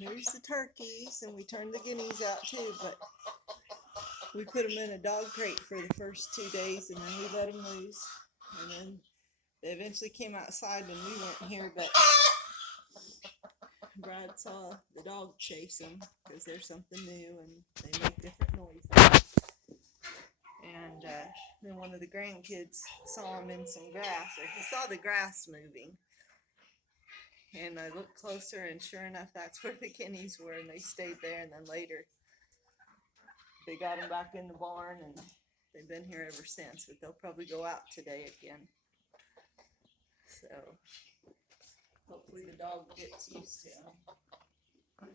there's the turkeys, and we turned the guineas out too, but we put them in a dog crate for the first 2 days, and then we let them loose, and then they eventually came outside when we weren't here, but Brad saw the dog chase them because they're something new and they make different noises. And then one of the grandkids saw him in some grass, or he saw the grass moving. And I looked closer, and sure enough, that's where the guineas were, and they stayed there. And then later, they got them back in the barn, and they've been here ever since. But they'll probably go out today again. So hopefully the dog gets used to them.